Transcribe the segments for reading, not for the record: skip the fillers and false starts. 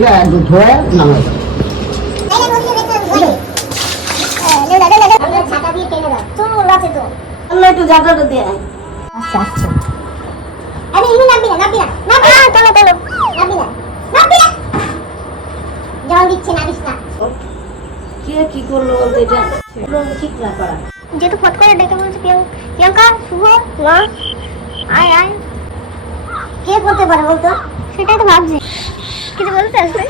এটা ধোয়া নামাই একটু জাটাটা দিয়ে আচ্ছা আচ্ছা আরে ইনি নাবি না চলো চলো নাবি না জল দিচ্ছে নাবিস না কি করলো বলতে এটা ঠিক না করা যেহেতু ফট করে ডেকে বলছে প্রিয়াঙ্কা শুভ মা আয় আয় কে করতে পারে বলতো সেটাই তো ভাবছি কিছু বলতে আসবে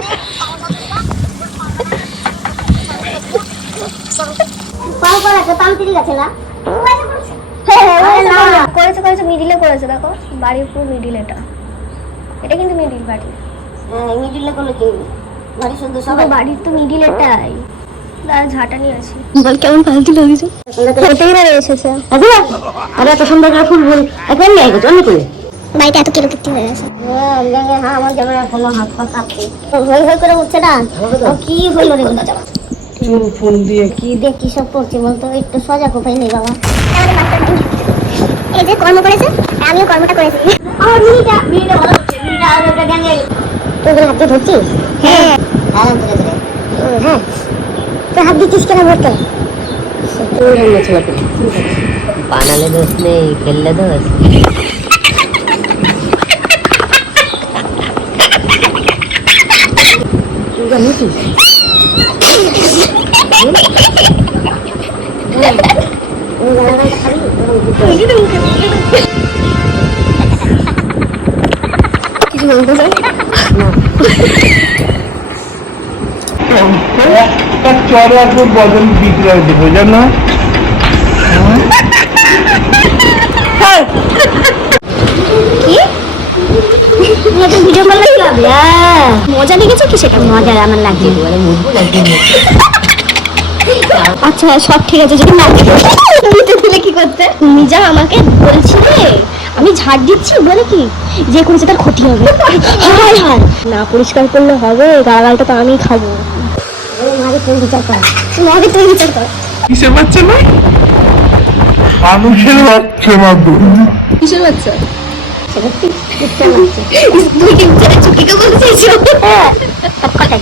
পাও করাছে পাম্পিরি গেছে না করেছে মিডিলে করেছে দেখো বাড়ির পুরো মিডিল এটা কিন্তু মিডিল বাড়ি মিডিলে করলে কি বাড়ি সুন্দর সবাই বাড়ির তো মিডিল এটাই আর ঝাঁটা নিয়ে আছি বল কেমন ফালতু লাগছে কোথায় না এসেছে আরে এত সুন্দর করে ফুল ফুল এখন নিয়ে গেছে অনেক করে বাড়িতে এত কিলো কিত্তি হয়ে গেছে হ্যাঁ আমার জামাই এখনো হাত পা কাঁপছে হই হই করে উঠছে না কি হইলো রে বন্ধু জামা ফোন দিয়ে কি দেখ কি সব করছে বলতো একটু সজা কোথায় নেই বাবা এই যে কর্ম করেছে আমিও কর্মটা করেছি আমার মিনিটা ভালো হচ্ছে মিনিটা আর একটা গ্যাঙ্গে তুই হাত দিয়ে ধরছিস হ্যাঁ আরাম করে ধরে হ্যাঁ তুই হাত দিচ্ছিস কেন বলতো বানালে দোষ নেই খেললে দোষ তুই জানিস কিছু বলতে চাই একটা চড়ে আসবো বদল বিক্রয় দেবো জানো কি ভিডিও কল লাগবে মজা লেগেছে কি সেটা মজা আমার লাগছে আচ্ছা সব ঠিক আছে যদি না নিতে দিলে কি করতে তুমি যা আমাকে বলছিলে আমি ঝাড় দিচ্ছি বলে কি যে করেছে তার ক্ষতি হবে হায় হায় না পরিষ্কার করলে হবে গালাগালটা তো আমি খাবো আগে তুই বিচার কর আগে তুই বিচার কর কিসের বাচ্চা না মানুষের বাচ্চা না তো কিসের বাচ্চা তুই কি বিচারে চুকিকে বলছিস হ্যাঁ সব কথাই